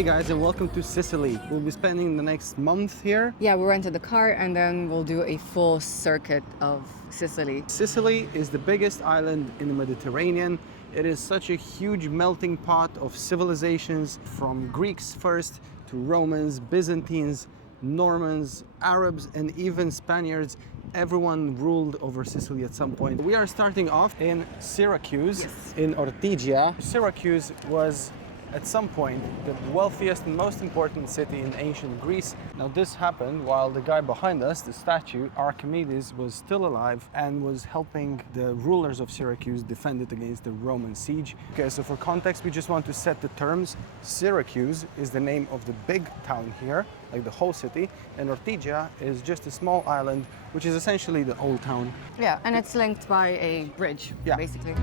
Hey guys, and welcome to Sicily. We'll be spending the next month here. Yeah, we rented the car and then we'll do a full circuit of Sicily. Sicily is the biggest island in the Mediterranean. It is such a huge melting pot of civilizations, from Greeks first to Romans, Byzantines, Normans, Arabs, and even Spaniards. Everyone ruled over Sicily at some point. We are starting off in Syracuse, in Ortigia. Syracuse was at some point the wealthiest and most important city in ancient Greece. Now this happened while the guy behind us, the statue, Archimedes, was still alive and was helping the rulers of Syracuse defend it against the Roman siege. Okay, so for context, we just want to set the terms. Syracuse is the name of the big town here, like the whole city, and Ortigia is just a small island, which is essentially the old town. Yeah, and it's linked by a bridge, basically.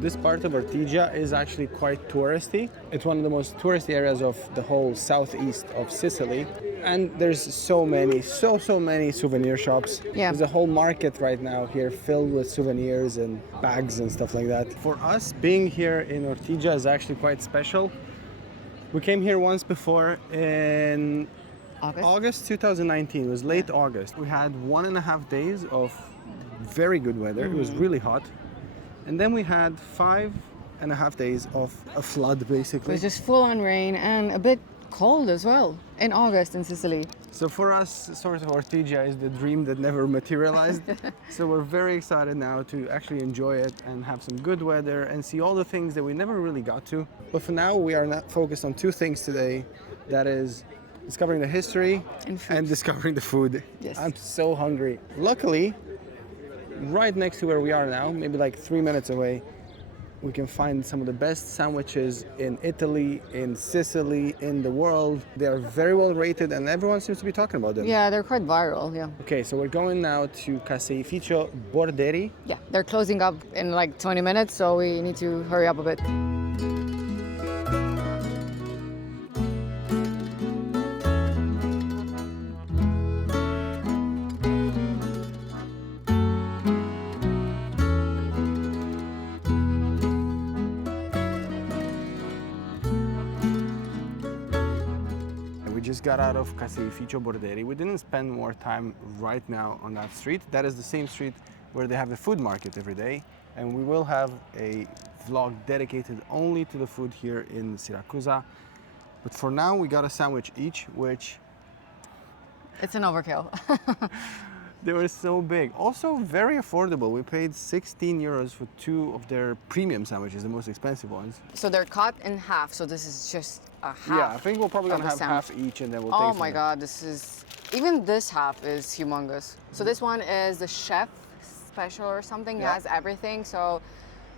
This part of Ortigia is actually quite touristy. It's one of the most touristy areas of the whole southeast of Sicily. And there's so many souvenir shops. Yeah. There's a whole market right now here filled with souvenirs and bags and stuff like that. For us, being here in Ortigia is actually quite special. We came here once before in August 2019. It was late August. We had 1.5 days of very good weather. It was really hot. And then we had 5.5 days of a flood, basically. It was just full on rain and a bit cold as well in August in Sicily. So for us, sort of Ortigia is the dream that never materialized. So we're very excited now to actually enjoy it and have some good weather and see all the things that we never really got to. But for now, we are not focused on two things today. That is discovering the history and discovering the food. Yes. I'm so hungry. Luckily, right next to where we are now, maybe like 3 minutes away, we can find some of the best sandwiches in Italy, in Sicily, in the world. They are very well rated and everyone seems to be talking about them. Yeah, they're quite viral, yeah. Okay, so we're going now to Caseificio Borderi. Yeah, they're closing up in like 20 minutes, so we need to hurry up a bit. Just got out of Caseificio Borderi. We didn't spend more time right now on that street. That is the same street where they have the food market every day. And we will have a vlog dedicated only to the food here in Syracuse. But for now, we got a sandwich each, which... It's an overkill. They were so big. Also very affordable. We paid 16 euros for 2 of their premium sandwiches, the most expensive ones. So they're cut in half, so this is just a half. Yeah, I think we're probably gonna have half each and then we'll take Oh some my God, this is, even this half is humongous. So this one is the chef special or something. It has everything. So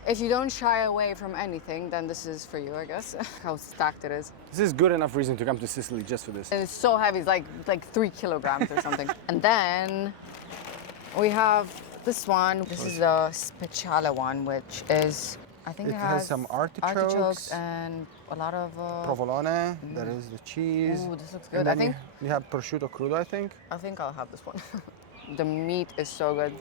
if you don't shy away from anything, then this is for you, I guess. How stacked it is. This is good enough reason to come to Sicily just for this. And it's so heavy, it's like 3 kilograms or something. And then we have this one. This is the speciale one, which is, I think it has some artichokes and a lot of provolone. That is the cheese. Ooh, this looks good. And then you have prosciutto crudo, I think. I think I'll have this one. The meat is so good.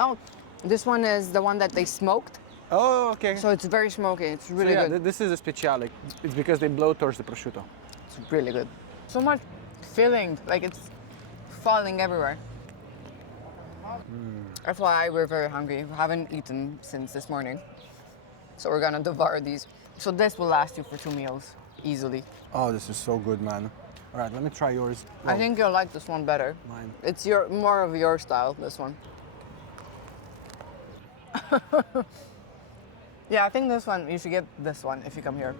Oh, this one is the one that they smoked. Oh, okay. So it's very smoky. It's really good. This is a speciale. It's because they blow towards the prosciutto. It's really good. So much filling, like it's falling everywhere. That's why we're very hungry. We haven't eaten since this morning. So we're gonna devour these. So this will last you for 2 meals, easily. Oh, this is so good, man. All right, let me try yours. I think you'll like this one better. Mine. It's more of your style, this one. Yeah, I think this one, you should get this one if you come here.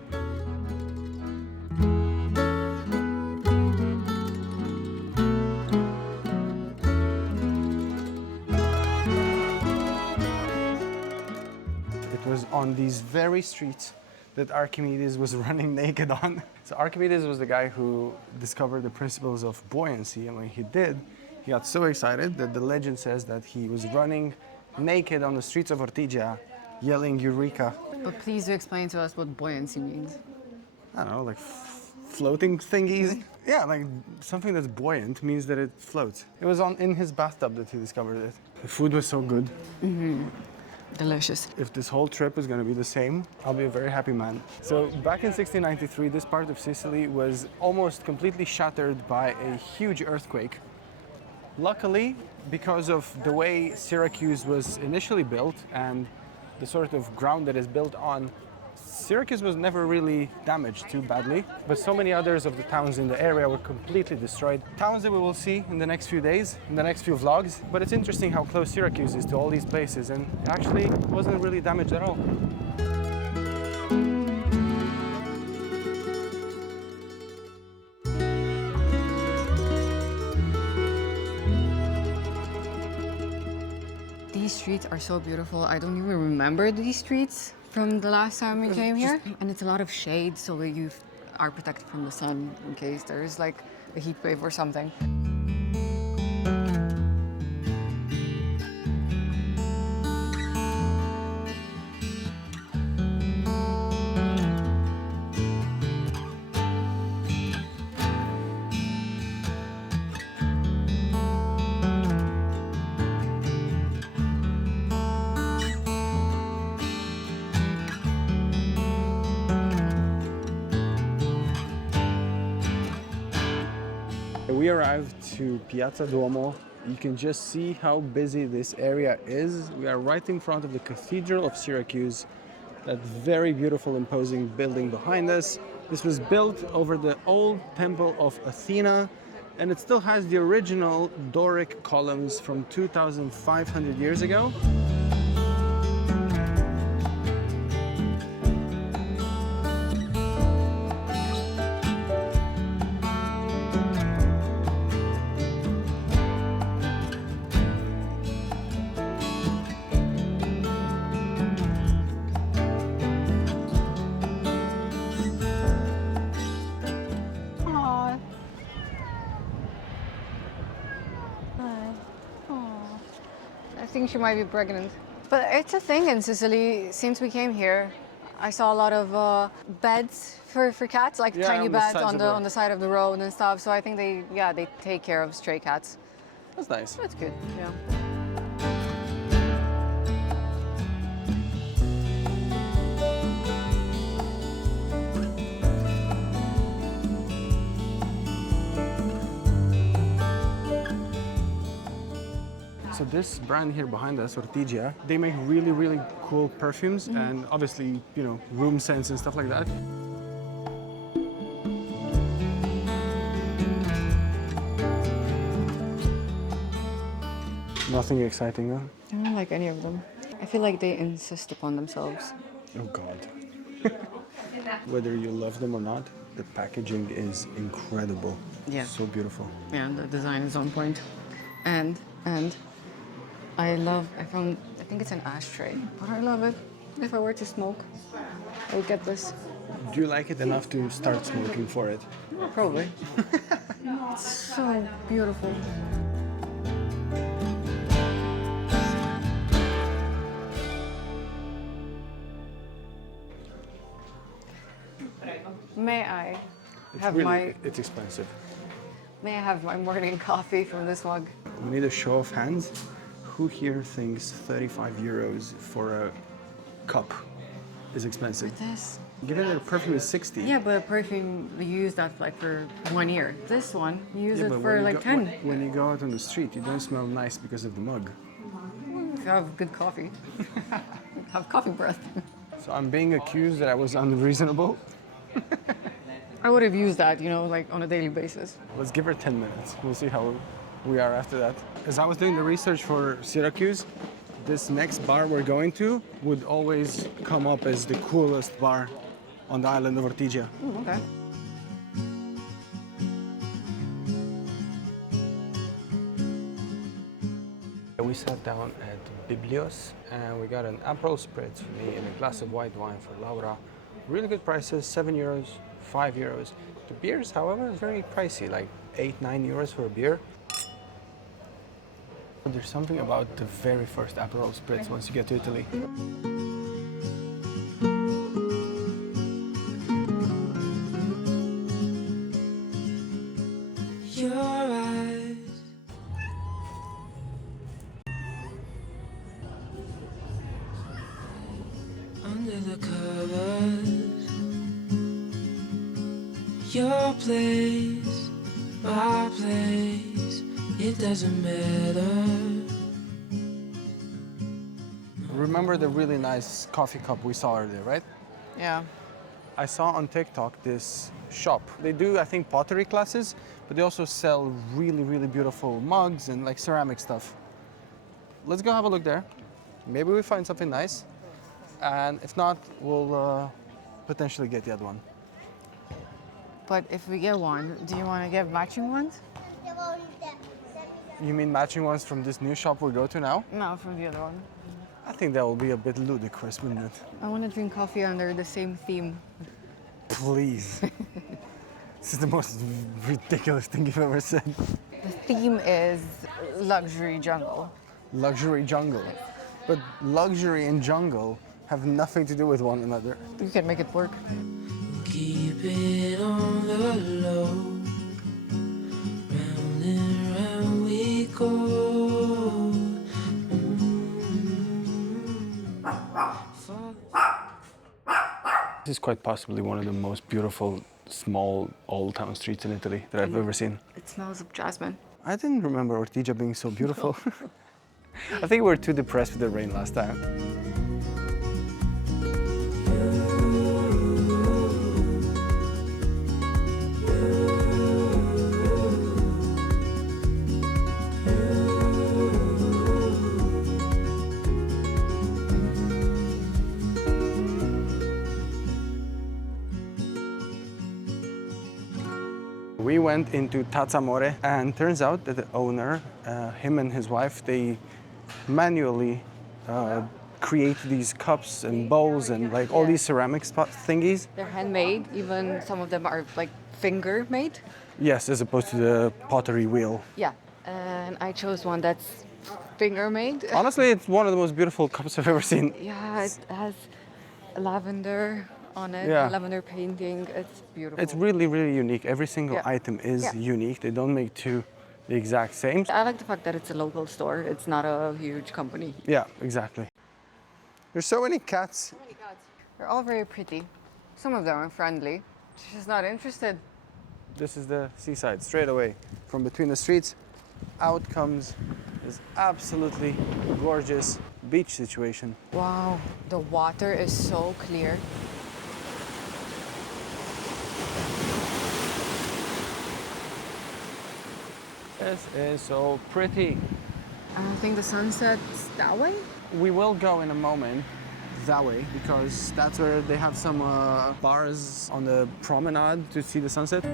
It was on these very streets that Archimedes was running naked on. So Archimedes was the guy who discovered the principles of buoyancy, and when he did, he He got so excited that the legend says that he was running naked on the streets of Ortigia, yelling Eureka. But please do explain to us what buoyancy means. I don't know, like floating thingies. Yeah, like something that's buoyant means that it floats. It was in his bathtub that he discovered it. The food was so good. Delicious. If this whole trip is going to be the same, I'll be a very happy man. So back in 1693, this part of Sicily was almost completely shattered by a huge earthquake. Luckily, because of the way Syracuse was initially built and the sort of ground that is built on, Syracuse was never really damaged too badly, but so many others of the towns in the area were completely destroyed. Towns that we will see in the next few days, in the next few vlogs. But it's interesting how close Syracuse is to all these places, and it actually wasn't really damaged at all. These streets are so beautiful. I don't even remember these streets from the last time we came here. And it's a lot of shade, so you are protected from the sun in case there is like a heat wave or something. We arrived to Piazza Duomo. You can just see how busy this area is. We are right in front of the Cathedral of Syracuse, that very beautiful, imposing building behind us. This was built over the old Temple of Athena, and it still has the original Doric columns from 2,500 years ago. I think she might be pregnant. But it's a thing in Sicily. Since we came here, I saw a lot of beds for cats, like Yeah, tiny on the beds sides on of the the- on the side of the road and stuff. So I think they take care of stray cats. That's nice. That's good. Yeah. So this brand here behind us, Ortigia, they make really, really cool perfumes and obviously, you know, room scents and stuff like that. Nothing exciting, huh? I don't like any of them. I feel like they insist upon themselves. Oh God. Whether you love them or not, the packaging is incredible. Yeah. So beautiful. Yeah, the design is on point. And I think it's an ashtray, but I love it. If I were to smoke, I would get this. Do you like it enough to start smoking for it? Probably. It's so beautiful. May I have It's expensive. May I have my morning coffee from this mug? We need a show of hands. Who here thinks 35 euros for a cup is expensive? This. Given that a perfume is 60. Yeah, but a perfume you use that like for 1 year. This one you use Yeah, it but for when you like go- 10. When you go out on the street, you don't smell nice because of the mug. If you have good coffee, have coffee breath. So I'm being accused that I was unreasonable. I would have used that, like on a daily basis. Let's give her 10 minutes. We'll see how we are after that. As I was doing the research for Syracuse, this next bar we're going to would always come up as the coolest bar on the island of Ortigia. Okay. We sat down at Biblios and we got an Aperol spritz for me and a glass of white wine for Laura. Really good prices, 7 euros, 5 euros. The beers, however, is very pricey, like 8, 9 euros for a beer. There's something about the very first Aperol Spritz once you get to Italy. Your eyes under the covers, your place, my place, it doesn't matter. Remember the really nice coffee cup we saw earlier, right? Yeah. I saw on TikTok this shop. They do, I think, pottery classes, but they also sell really, really beautiful mugs and like ceramic stuff. Let's go have a look there. Maybe we find something nice. And if not, we'll potentially get the other one. But if we get one, do you want to get matching ones? You mean matching ones from this new shop we'll go to now? No, from the other one. I think that will be a bit ludicrous, wouldn't it? I want to drink coffee under the same theme. Please. This is the most ridiculous thing you've ever said. The theme is luxury jungle. Luxury jungle. But luxury and jungle have nothing to do with one another. You can make it work. Keep it on the low, round and round we go. This is quite possibly one of the most beautiful, small, old town streets in Italy that I've ever seen. It smells of jasmine. I didn't remember Ortigia being so beautiful. I think we were too depressed with the rain last time. We went into Tazzamore, and turns out that the owner, him and his wife, they manually create these cups and bowls and like all these ceramic thingies. They're handmade. Even some of them are like finger made. Yes, as opposed to the pottery wheel. Yeah. And I chose one that's finger made. Honestly, it's one of the most beautiful cups I've ever seen. Yeah, it has lavender on it, Yeah. lavender painting. It's beautiful. It's really, really unique. Every single Yeah. item is Yeah. unique. They don't make two the exact same. I like the fact that it's a local store. It's not a huge company. Yeah, exactly. There's so many cats. They're all very pretty. Some of them are friendly. She's not interested. This is the seaside, straight away. From between the streets, out comes this absolutely gorgeous beach situation. Wow, the water is so clear. This is so pretty. I think the sunset's that way. We will go in a moment that way because that's where they have some bars on the promenade to see the sunset.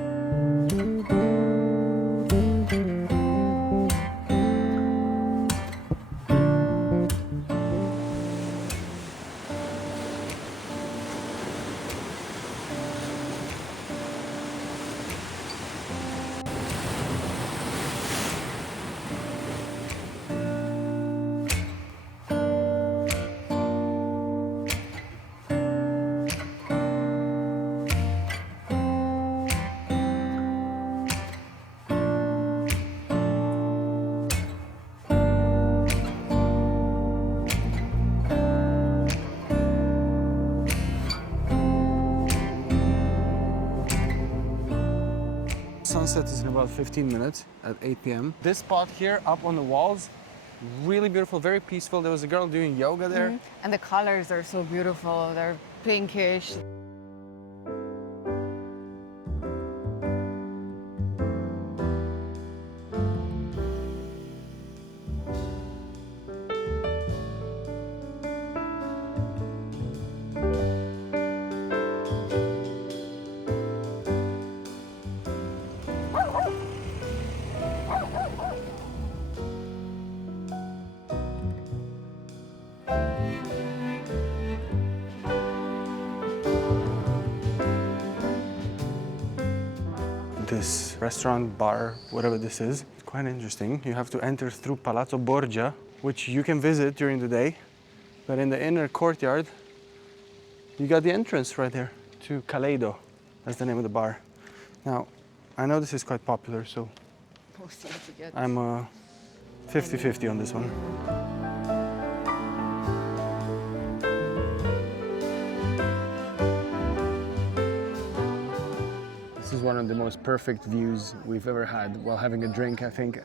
Sunset is in about 15 minutes at 8 p.m. This spot here up on the walls, really beautiful, very peaceful. There was a girl doing yoga there. And the colors are so beautiful. They're pinkish. This restaurant, bar, whatever this is, quite interesting. You have to enter through Palazzo Borgia, which you can visit during the day. But in the inner courtyard, you got the entrance right there to Kaleido. That's the name of the bar. Now, I know this is quite popular, so We'll see what you get. I'm 50-50 on this one. This is one of the most perfect views we've ever had while having a drink, I think.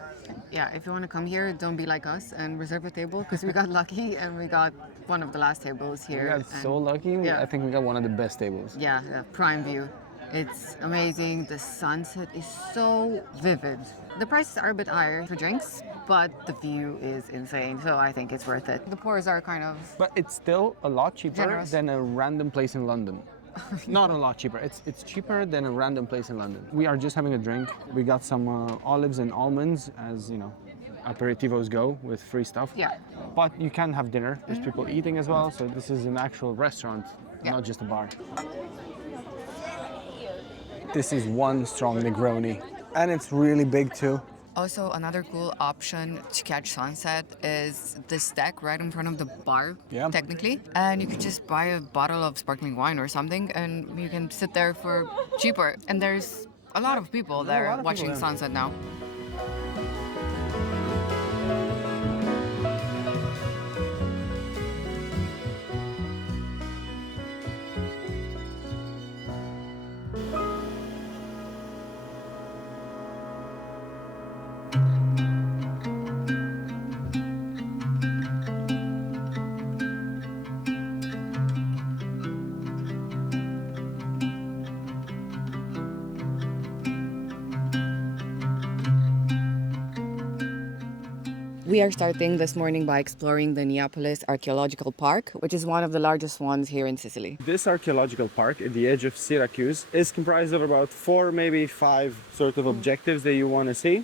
Yeah, if you want to come here, don't be like us and reserve a table because we got lucky and we got one of the last tables We here. got and so lucky. yeah. I think we got one of the best tables. Yeah, prime view. It's amazing. The sunset is so vivid. The prices are a bit higher for drinks, but the view is insane. So I think it's worth it. The pours are kind of But it's still a lot cheaper Generous. than a random place in London. Not a lot cheaper. It's cheaper than a random place in London. We are just having a drink. We got some olives and almonds, as you know, aperitivos go with free stuff. Yeah. But you can have dinner. There's people eating as well. So this is an actual restaurant, Yeah. not just a bar. This is one strong Negroni, and it's really big too. Also, another cool option to catch sunset is this deck right in front of the bar, Yeah. technically. And you could just buy a bottle of sparkling wine or something, and you can sit there for cheaper. And there's a lot of people There are a there lot of watching people there. sunset now. We are starting this morning by exploring the Neapolis Archaeological Park, which is one of the largest ones here in Sicily. This archaeological park at the edge of Syracuse is comprised of about 4, maybe 5 sort of objectives that you want to see.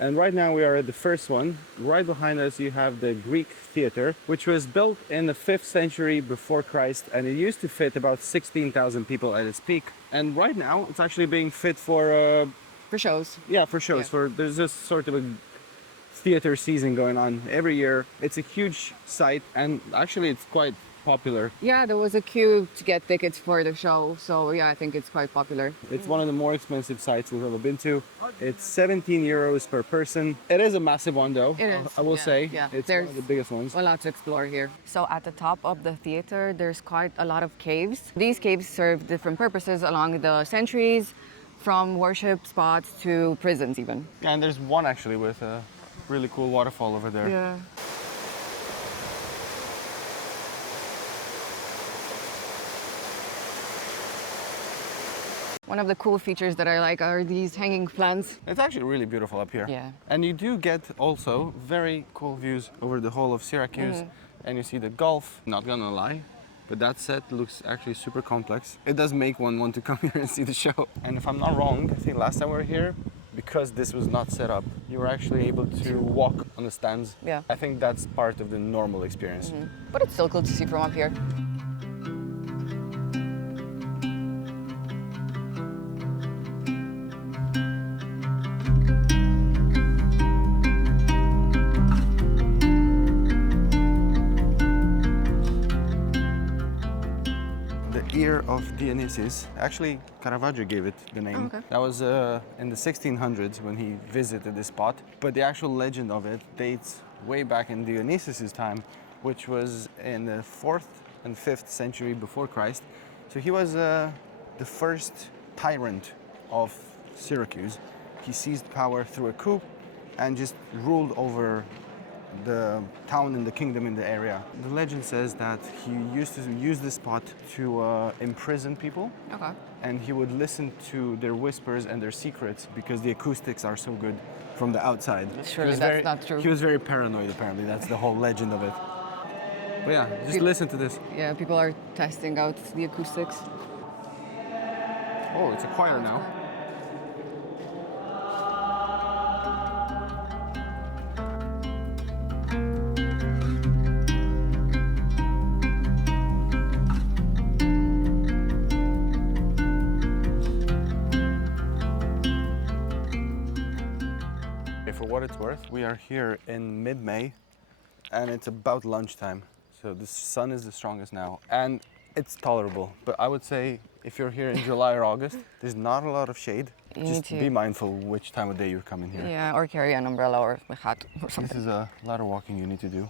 And right now we are at the first one. Right behind us you have the Greek theater, which was built in the 5th century before Christ, and it used to fit about 16,000 people at its peak. And right now it's actually being fit for For shows. for shows. Yeah. There's this sort of a theater season going on every year. It's a huge site, and actually it's quite popular. Yeah, there was a queue to get tickets for the show, so yeah, I think it's quite popular. It's one of the more expensive sites we've ever been to. It's 17 euros per person. It is a massive one though, It is, I will yeah, say. yeah. It's There's one of the biggest ones. A lot to explore here. So at the top of the theater, there's quite a lot of caves. These caves serve different purposes along the centuries, from worship spots to prisons even. Yeah, and there's one actually with a really cool waterfall over there. Yeah. One of the cool features that I like are these hanging plants. It's actually really beautiful up here. Yeah. And you do get also very cool views over the whole of Syracuse. And you see the Gulf. Not gonna lie, but that set looks actually super complex. It does make one want to come here and see the show. And if I'm not wrong, I think last time we were here, because this was not set up, you were actually able to walk on the stands. Yeah. I think that's part of the normal experience. But it's still cool to see from up here. Ear of Dionysus. Actually, Caravaggio gave it the name. Okay. That was in the 1600s when he visited this spot. But the actual legend of it dates way back in Dionysus' time, which was in the 4th and 5th century before Christ. So he was the first tyrant of Syracuse. He seized power through a coup and just ruled over the town and the kingdom in the area. The legend says that he used to use this spot to imprison people, Okay. and he would listen to their whispers and their secrets because the acoustics are so good from the outside. Surely He was that's not true. He was very paranoid, apparently. That's the whole legend of it. But yeah, just listen to this. Yeah, people are testing out the acoustics. Oh, it's a choir now. For it's worth, we are here in mid-May and it's about lunchtime. So the sun is the strongest now and it's tolerable. But I would say if you're here in July or August, there's not a lot of shade. You Just need to- be mindful which time of day you're coming here. Yeah, or carry an umbrella or a hat or This something. is a lot of walking you need to do.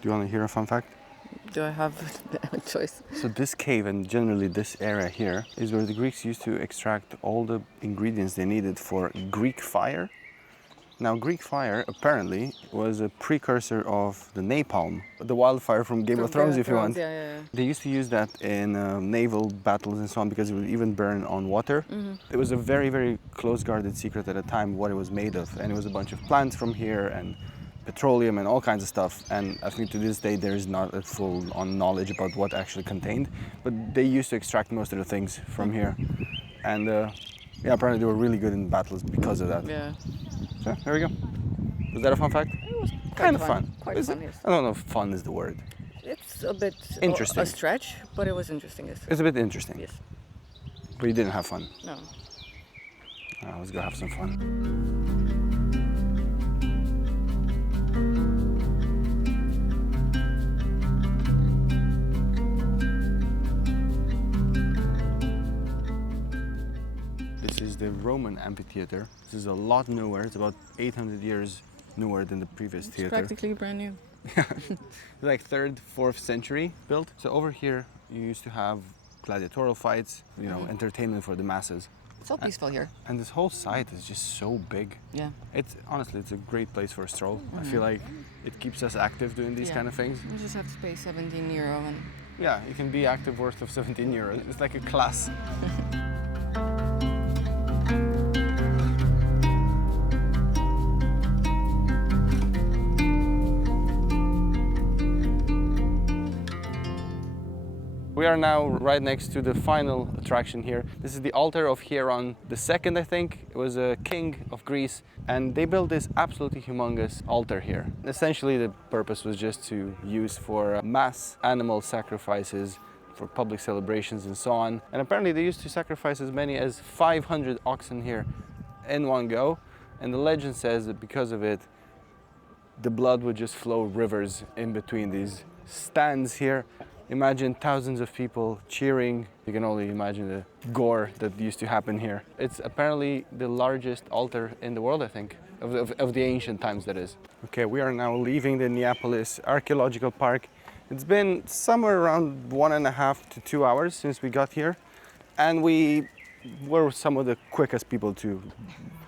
Do you want to hear a fun fact? Do I have a choice? So this cave and generally this area here is where the Greeks used to extract all the ingredients they needed for Greek fire. Now Greek fire apparently was a precursor of the napalm, the wildfire from Game of Thrones if you want. Yeah. They used to use that in naval battles and so on because it would even burn on water. It was a very, very close guarded secret at the time what it was made of, and it was a bunch of plants from here and petroleum and all kinds of stuff, and I think to this day there is not a full on knowledge about what actually contained, but they used to extract most of the things from here, and yeah, apparently they were really good in battles because of that. Yeah. So there we go. Was that a fun fact? It was Kind of fun. Quite Is fun, it? yes. I don't know if fun is the word. It's a bit Interesting. a stretch, but it was interesting. Yes. It's a bit interesting. Yes. But you didn't have fun. No. Let's go have some fun. This is the Roman amphitheater. This is a lot newer. It's about 800 years newer than the previous It's theater. practically brand new. Like 3rd, 4th century built. So over here you used to have gladiatorial fights, you know, entertainment for the masses. It's all peaceful here. And this whole site is just so big. Yeah. It's honestly, it's a great place for a stroll. I feel like it keeps us active doing these Yeah. kind of things. You just have to pay 17 euro and Yeah, you can be active worth of 17 euros. It's like a class. We are now right next to the final attraction here. This is the altar of Hieron II, I think. It was a king of Greece, and they built this absolutely humongous altar here. Essentially, the purpose was just to use for mass animal sacrifices, for public celebrations and so on. And apparently they used to sacrifice as many as 500 oxen here in one go. And the legend says that because of it, the blood would just flow rivers in between these stands here. Imagine thousands of people cheering. You can only imagine the gore that used to happen here. It's apparently the largest altar in the world, I think, of the ancient times, that is. Okay, we are now leaving the Neapolis Archaeological Park. It's been somewhere around 1.5 to 2 hours since we got here, and we were some of the quickest people to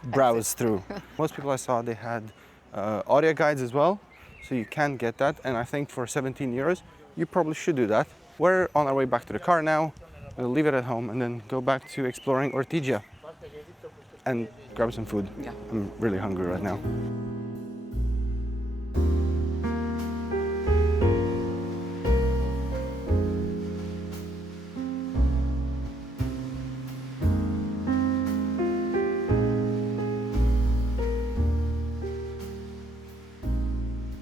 browse through. Most people I saw, they had audio guides as well, so you can get that, and I think for 17 euros, you probably should do that. We're on our way back to the car now. We'll leave it at home and then go back to exploring Ortigia and grab some food. Yeah. I'm really hungry right now.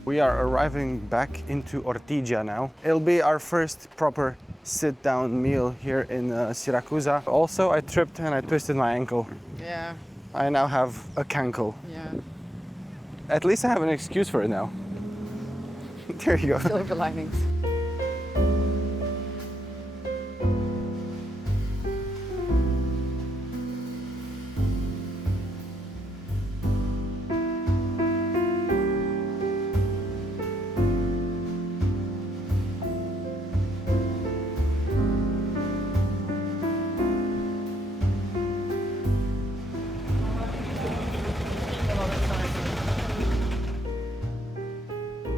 We are arriving back into Ortigia now. It'll be our first proper sit-down meal here in Syracuse. Also, I tripped and I twisted my ankle. yeah, I now have a cankle. yeah. At least I have an excuse for it now. There you go. Silver linings.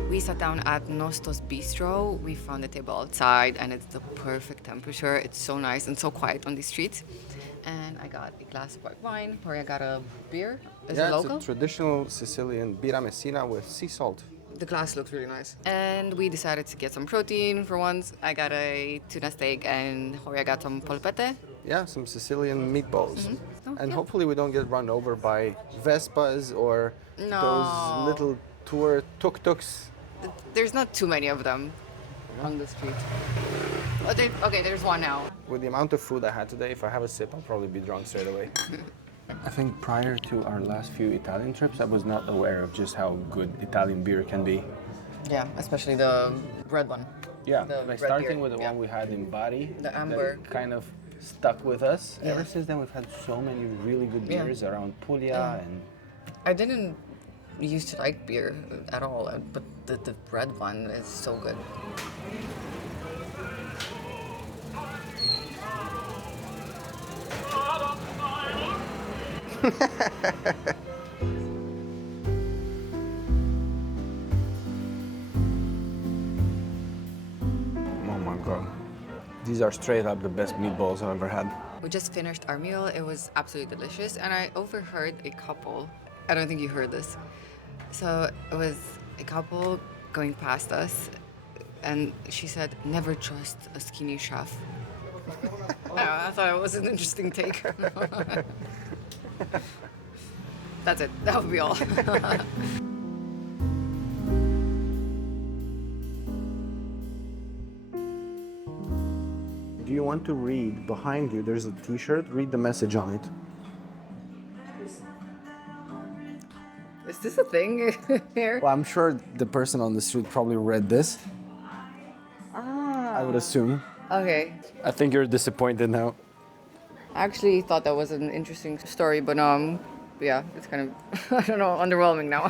We sat down at Nostos Bistro. We found a table outside and it's the perfect temperature. It's so nice and so quiet on the streets. And I got a glass of white wine. Tori got a beer. Is it local? It's a traditional Sicilian birra messina with sea salt. The glass looks really nice. And we decided to get some protein for once. I got a tuna steak and Horia got some polpette. Yeah, some Sicilian meatballs. Oh, And yeah. hopefully we don't get run over by Vespas or No. those little tour tuk-tuks. There's not too many of them. on the street. Oh, okay, there's one now. With the amount of food I had today, if I have a sip, I'll probably be drunk straight away. I think prior to our last few Italian trips, I was not aware of just how good Italian beer can be. Yeah, especially the red one. Yeah, The like red starting beer, with the one we had in Bari. The amber. that kind of stuck with us. Yeah. Ever since then, we've had so many really good Yeah. beers around Puglia and I didn't used to like beer at all, but the red one is so good. oh my god. These are straight up the best meatballs I've ever had. We just finished our meal. It was absolutely delicious, and I overheard a couple. I don't think you heard this. So it was a couple going past us, and she said, "Never trust a skinny chef." I thought it was an interesting take. That's it. That would be all. Do you want to read behind you? There's a t-shirt. Read the message on it. Is this a thing here? Well, I'm sure the person on the street probably read this. I would assume. Okay. I think you're disappointed now. I actually thought that was an interesting story, but yeah, it's kind of, I don't know, underwhelming now.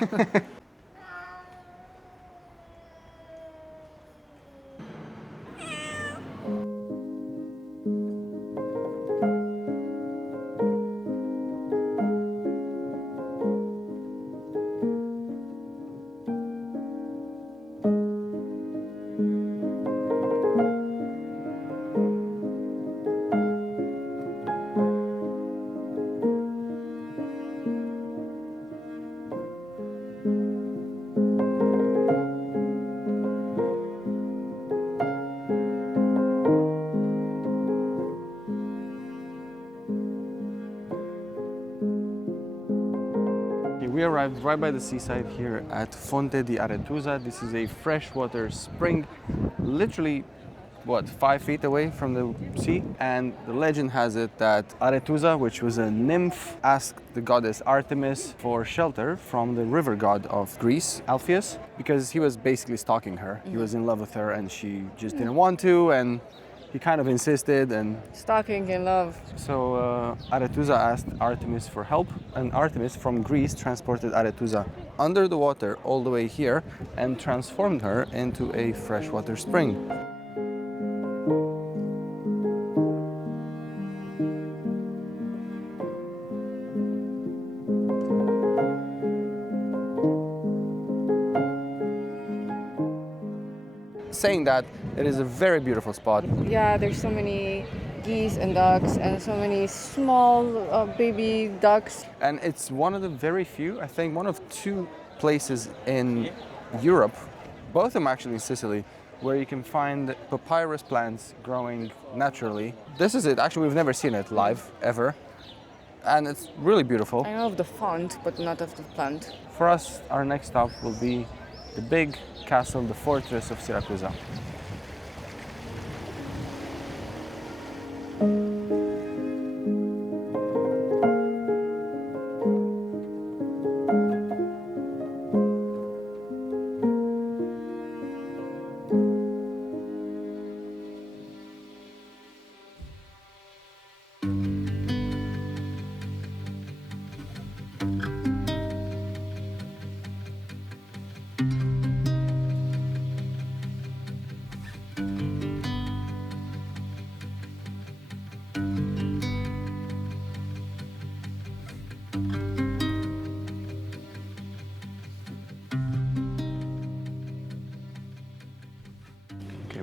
We arrived right by the seaside here at Fonte Aretusa. This is a freshwater spring, literally, 5 feet away from the sea. And the legend has it that Aretusa, which was a nymph, asked the goddess Artemis for shelter from the river god of Greece, Alpheus, because he was basically stalking her. He was in love with her and she just didn't want to, and he kind of insisted, and Stalking in love. so Aretusa asked Artemis for help, and Artemis from Greece transported Aretusa under the water all the way here and transformed her into a freshwater spring. Saying that, it is a very beautiful spot. Yeah, there's so many geese and ducks and so many small baby ducks. And it's one of the very few, I think one of two places in Europe, both of them actually in Sicily, where you can find papyrus plants growing naturally. This is it. Actually, we've never seen it live, ever. And it's really beautiful. I know of the font, but not of the plant. For us, our next stop will be the big castle, the fortress of Syracuse.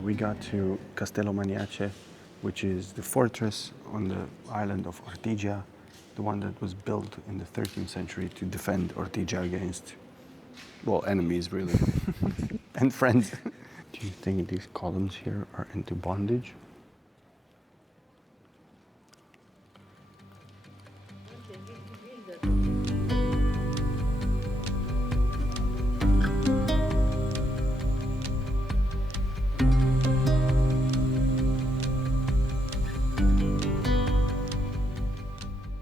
We got to Castello Maniace, which is the fortress on the island of Ortigia, the one that was built in the 13th century to defend Ortigia against, well, enemies really, and friends. Do you think these columns here are into bondage?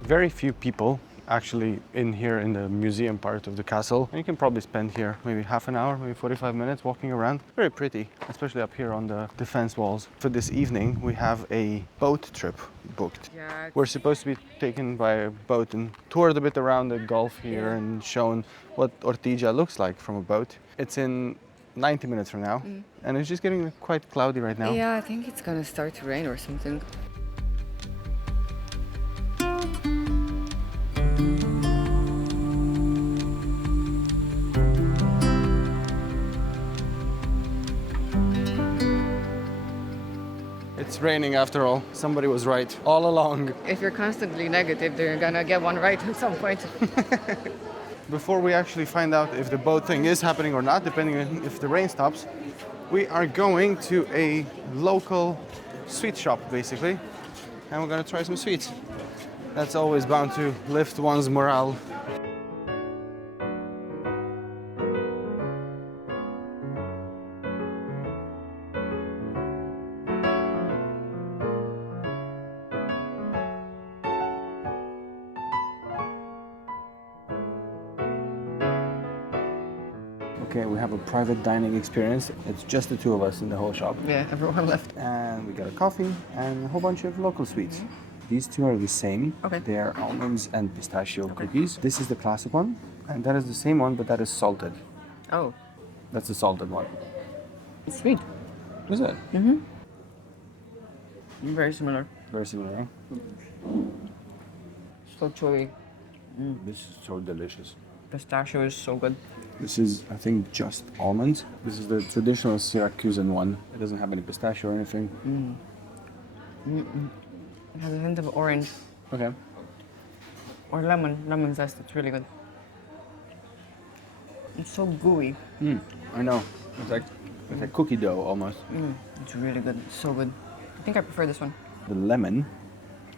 Very few people actually in here in the museum part of the castle. And you can probably spend here maybe half an hour, maybe 45 minutes walking around. Very pretty, especially up here on the defense walls. For this evening, we have a boat trip booked. Yeah. We're supposed to be taken by a boat and toured a bit around the Gulf here and shown what Ortigia looks like from a boat. It's in 90 minutes from now, and it's just getting quite cloudy right now. Yeah, I think it's gonna start to rain or something. It's raining after all. Somebody was right all along. If you're constantly negative, then you're gonna get one right at some point. Before we actually find out if the boat thing is happening or not, depending on if the rain stops, we are going to a local sweet shop, basically, and we're gonna try some sweets. That's always bound to lift one's morale. Okay, we have a private dining experience. It's just the two of us in the whole shop. Yeah, everyone left. And we got a coffee and a whole bunch of local sweets. These two are the same. Okay. They are almonds and pistachio cookies. This is the classic one, and that is the same one, but that is salted. Oh, That's the salted one. it's sweet. Is it? Very similar. Very similar, eh? So chewy. This is so delicious. Pistachio is so good. This is, I think, just almonds. This is the traditional Syracusan one. It doesn't have any pistachio or anything. It has a hint of orange Okay. or lemon zest. It's really good. It's so gooey. I know. It's like cookie dough almost. It's really good. It's so good. I think I prefer this one. The lemon,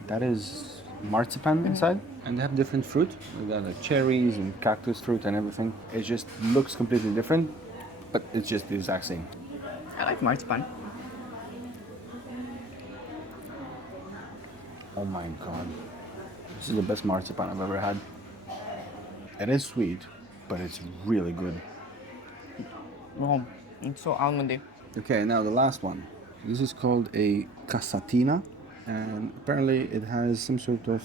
that is marzipan inside, and they have different fruit. They got like cherries and cactus fruit and everything. It just looks completely different, but it's just the exact same. I like marzipan. Oh my god, this is the best marzipan I've ever had. It is sweet, but it's really good. Oh, it's so almondy. Okay, now the last one. This is called a cassatina, and apparently it has some sort of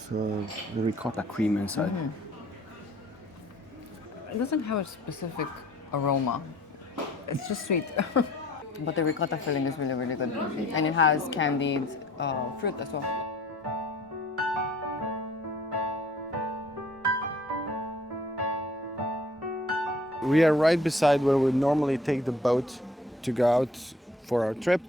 ricotta cream inside. It doesn't have a specific aroma. It's just sweet. But the ricotta filling is really, really good. And it has candied fruit as well. We are right beside where we normally take the boat to go out for our trip,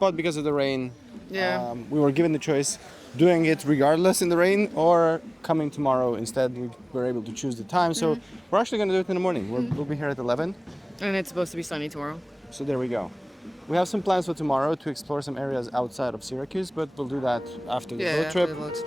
but because of the rain, we were given the choice doing it regardless in the rain or coming tomorrow instead. We were able to choose the time, so we're actually going to do it in the morning. We'll be here at 11. And it's supposed to be sunny tomorrow. So there we go. We have some plans for tomorrow to explore some areas outside of Syracuse, but we'll do that after the boat trip. The boat.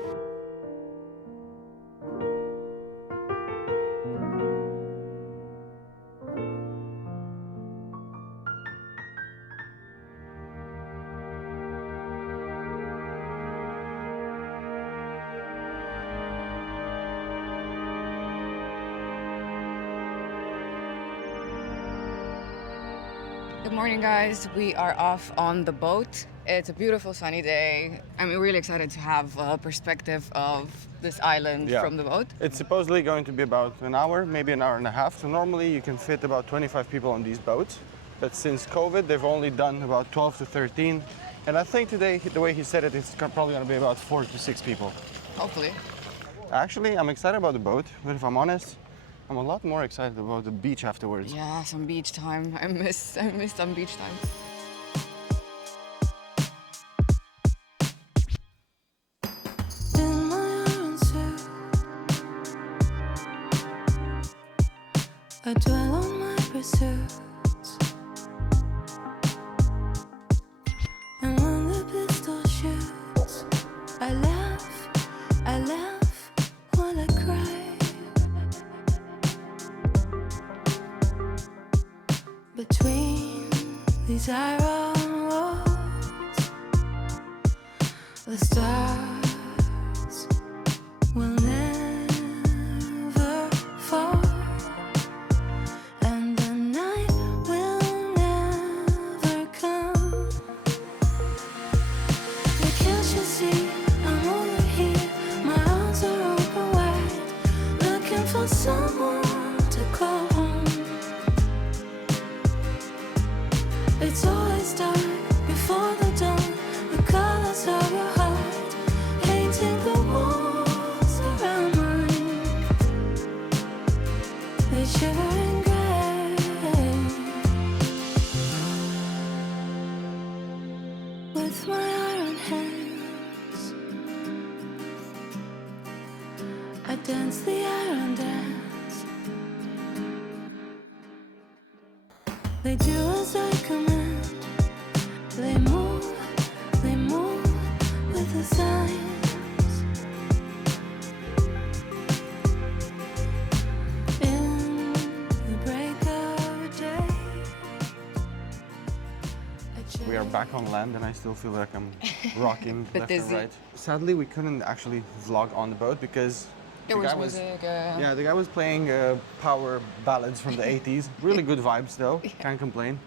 Good morning, guys. We are off on the boat. It's a beautiful sunny day. I'm really excited to have a perspective of this island from the boat. It's supposedly going to be about an hour, maybe an hour and a half. So normally you can fit about 25 people on these boats. But since COVID, they've only done about 12 to 13. And I think today, the way he said it, it's probably going to be about 4 to 6 people. Hopefully. Actually, I'm excited about the boat, but if I'm honest, I'm a lot more excited about the beach afterwards. Yeah, some beach time. I miss some beach time. In my iron suit, I dwell on my pursuits. And when the pistol shoots, I laugh while I cry. Between these iron walls, the stars will for someone to call home. It's always dark before the dawn. The colors of your heart painting the walls around mine. They shiver in gray. With my iron hands, I dance the iron dance. They do as I command. They move with the signs. In the break of day. We are back on land and I still feel like I'm rocking Bit left and dizzy. right. Sadly, we couldn't actually vlog on the boat because the guy the guy was playing power ballads from the 80s. Really good vibes though, can't complain,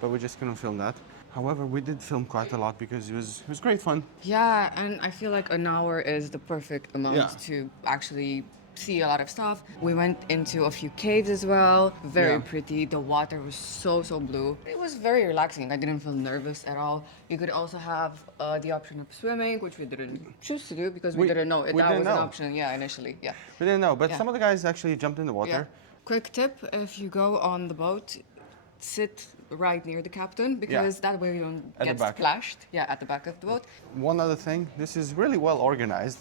but we just couldn't film that. However, we did film quite a lot because it was great fun. Yeah, and I feel like an hour is the perfect amount Yeah. to actually see a lot of stuff. We went into a few caves as well. Very Yeah. pretty. The water was so blue. It was very relaxing. I didn't feel nervous at all. You could also have the option of swimming, which we didn't choose to do because we didn't know we that didn't was an know. option. Yeah, initially. Yeah. We didn't know, but Yeah. some of the guys actually jumped in the water. Yeah. Quick tip: if you go on the boat, sit right near the captain because that way you don't At the get back. splashed. Yeah, at the back of the boat. One other thing, this is really well organized.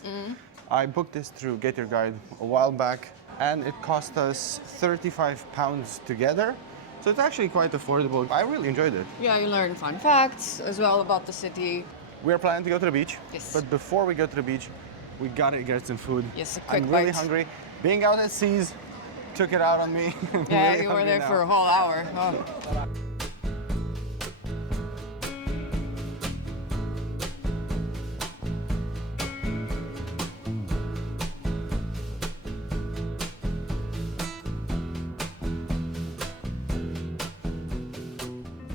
I booked this through Get Your Guide a while back and it cost us £35 together. So it's actually quite affordable. I really enjoyed it. Yeah, you learn fun facts as well about the city. We're planning to go to the beach. Yes. But before we go to the beach, we gotta get some food. Yes, a quick I'm really bite. hungry. Being out at seas took it out on me. I'm Yeah, really you were hungry there now. for a whole hour. Oh.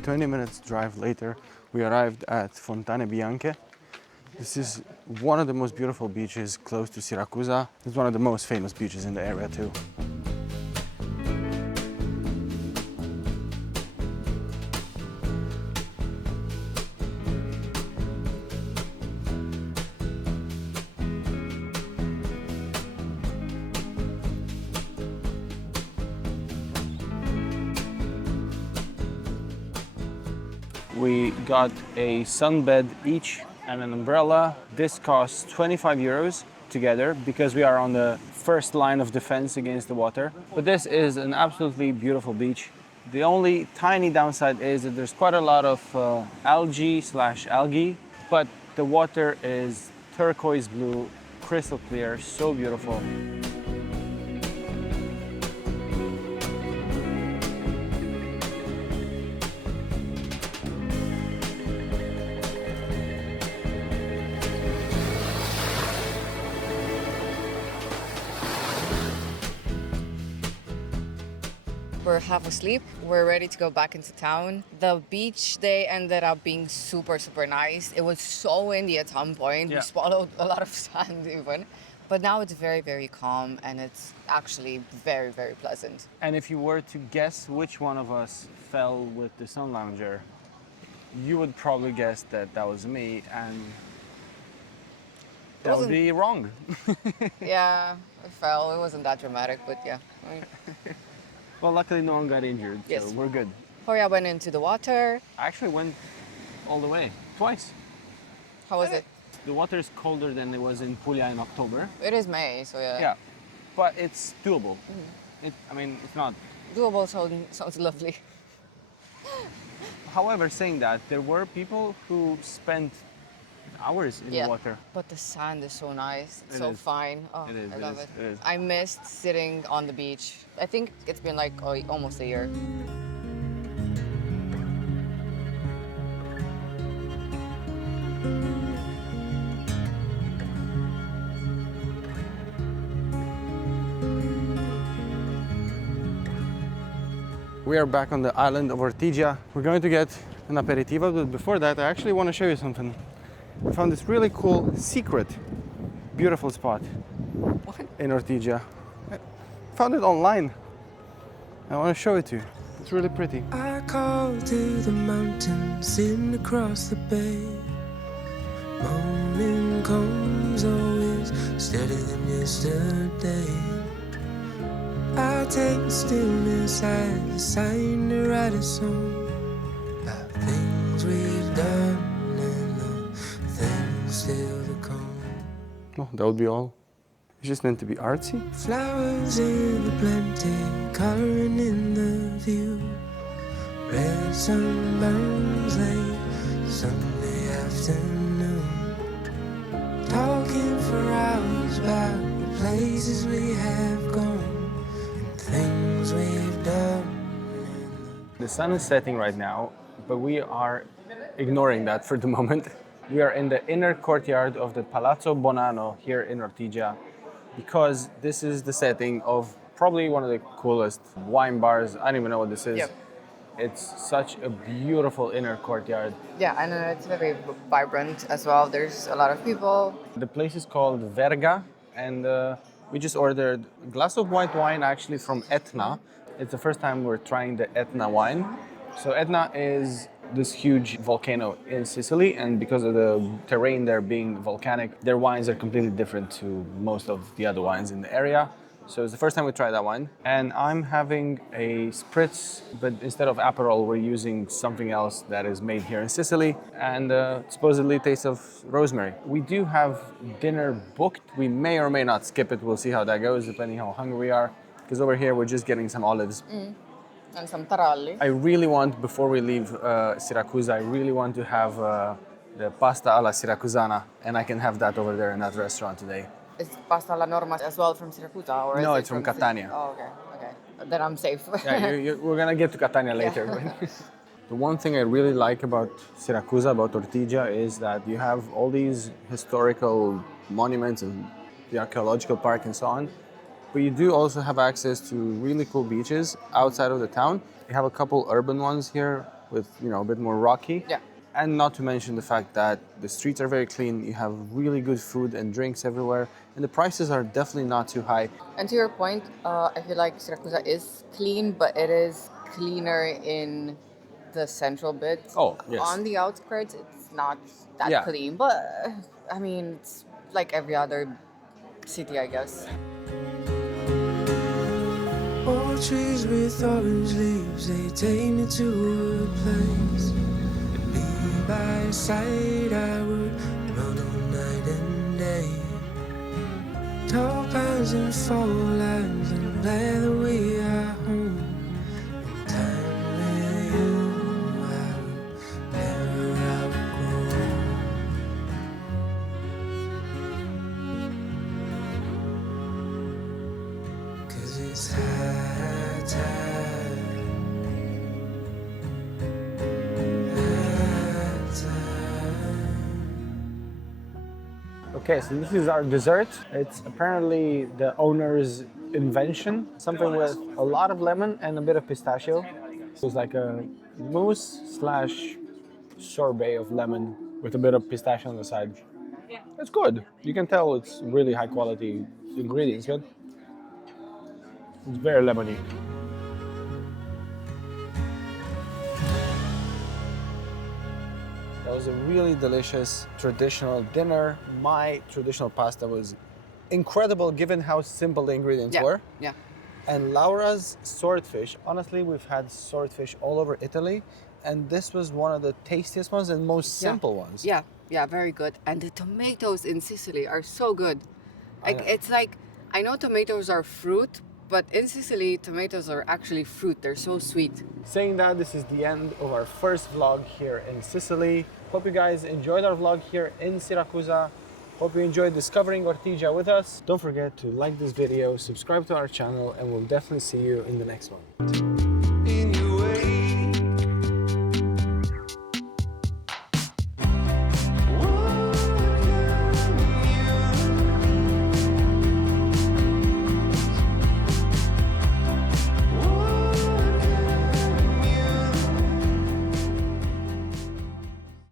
20 minutes drive later, we arrived at Fontane Bianche. This is one of the most beautiful beaches close to Syracuse. It's one of the most famous beaches in the area too. We got a sunbed each and an umbrella. This costs 25 euros together because we are on the first line of defense against the water. But this is an absolutely beautiful beach. The only tiny downside is that there's quite a lot of algae, but the water is turquoise blue, crystal clear, so beautiful. We're half asleep. We're ready to go back into town. The beach day ended up being super nice. It was so windy at some point. Yeah. We swallowed a lot of sand even. But now it's very calm and it's actually very pleasant. And if you were to guess which one of us fell with the sun lounger, you would probably guess that that was me, and that would Wasn't- be wrong. Yeah, I fell. It wasn't that dramatic, but yeah. Well, luckily no one got injured, so Yes. we're good. Horia went into the water. I actually went all the way, twice. How was it? The water is colder than it was in Puglia in October. It is May, so yeah. Yeah, but it's doable. It's not. Doable sounds lovely. However, saying that, there were people who spent hours in the water. But the sand is so nice. It's It so is. fine. Oh, It is, I it love is, it. it is. I missed sitting on the beach. I think it's been like almost a year. We are back on the island of Ortigia. We're going to get an aperitivo, but before that, I actually want to show you something. I found this really cool, secret, beautiful spot in Ortigia. Found it online. I want to show it to you. It's really pretty. I call to the mountains sitting across the bay. Morning comes always steadier than yesterday. I take the stillness as a sign to write a song about things we've done and the things still to come. Oh, that would be all. It's just meant to be artsy. Flowers in the plenty, coloring in the view. Red sunburns late Sunday afternoon. Talking for hours about the places we have gone and things we've done. The sun is setting right now, but we are ignoring that for the moment. We are in the inner courtyard of the Palazzo Bonanno here in Ortigia, because this is the setting of probably one of the coolest wine bars. I don't even know what this is. Yep. It's such a beautiful inner courtyard. Yeah, and it's very vibrant as well. There's a lot of people. The place is called Verga, and we just ordered a glass of white wine actually from Etna. It's the first time we're trying the Etna wine. So Etna is this huge volcano in Sicily, and because of the terrain there being volcanic, their wines are completely different to most of the other wines in the area. So it's the first time we tried that wine. And I'm having a spritz, but instead of Aperol, we're using something else that is made here in Sicily, and supposedly tastes of rosemary. We do have dinner booked. We may or may not skip it. We'll see how that goes, depending how hungry we are. Because over here, we're just getting some olives. And some taralli. I really want, before we leave Syracuse, I really want to have the pasta alla Siracusana, and I can have that over there in that restaurant today. Is pasta alla norma as well from Syracuse? Or No, is it's from Catania. Oh, okay, okay. Then I'm safe. Yeah, we're gonna get to Catania later. The one thing I really like about Syracuse, about Ortigia, is that you have all these historical monuments and the archaeological park and so on. But you do also have access to really cool beaches outside of the town. You have a couple urban ones here with, a bit more rocky. Yeah. And not to mention the fact that the streets are very clean. You have really good food and drinks everywhere. And the prices are definitely not too high. And to your point, I feel like Syracuse is clean, but it is cleaner in the central bit. Oh, yes. On the outskirts, it's not that Yeah. clean, but I mean, it's like every other city, I guess. Old trees with orange leaves, they take me to a place. And be by your side, I would run all night and day. Tall pines and fall lines, I'm glad that we are home. And time with you, I would never outgrow. 'Cause it's high tide. Okay, so this is our dessert. It's apparently the owner's invention. Something with a lot of lemon and a bit of pistachio. It's like a mousse slash sorbet of lemon with a bit of pistachio on the side. It's good. You can tell it's really high quality ingredients. Good. It's very lemony. That was a really delicious traditional dinner. My traditional pasta was incredible given how simple the ingredients were. Yeah. And Laura's swordfish, honestly, we've had swordfish all over Italy, and this was one of the tastiest ones and most simple ones. Yeah, very good. And the tomatoes in Sicily are so good. Like, it's like, I know tomatoes are fruit, but in Sicily, tomatoes are actually fruit. They're so sweet. Saying that, this is the end of our first vlog here in Sicily. Hope you guys enjoyed our vlog here in Syracuse. Hope you enjoyed discovering Ortigia with us. Don't forget to like this video, subscribe to our channel, and we'll definitely see you in the next one.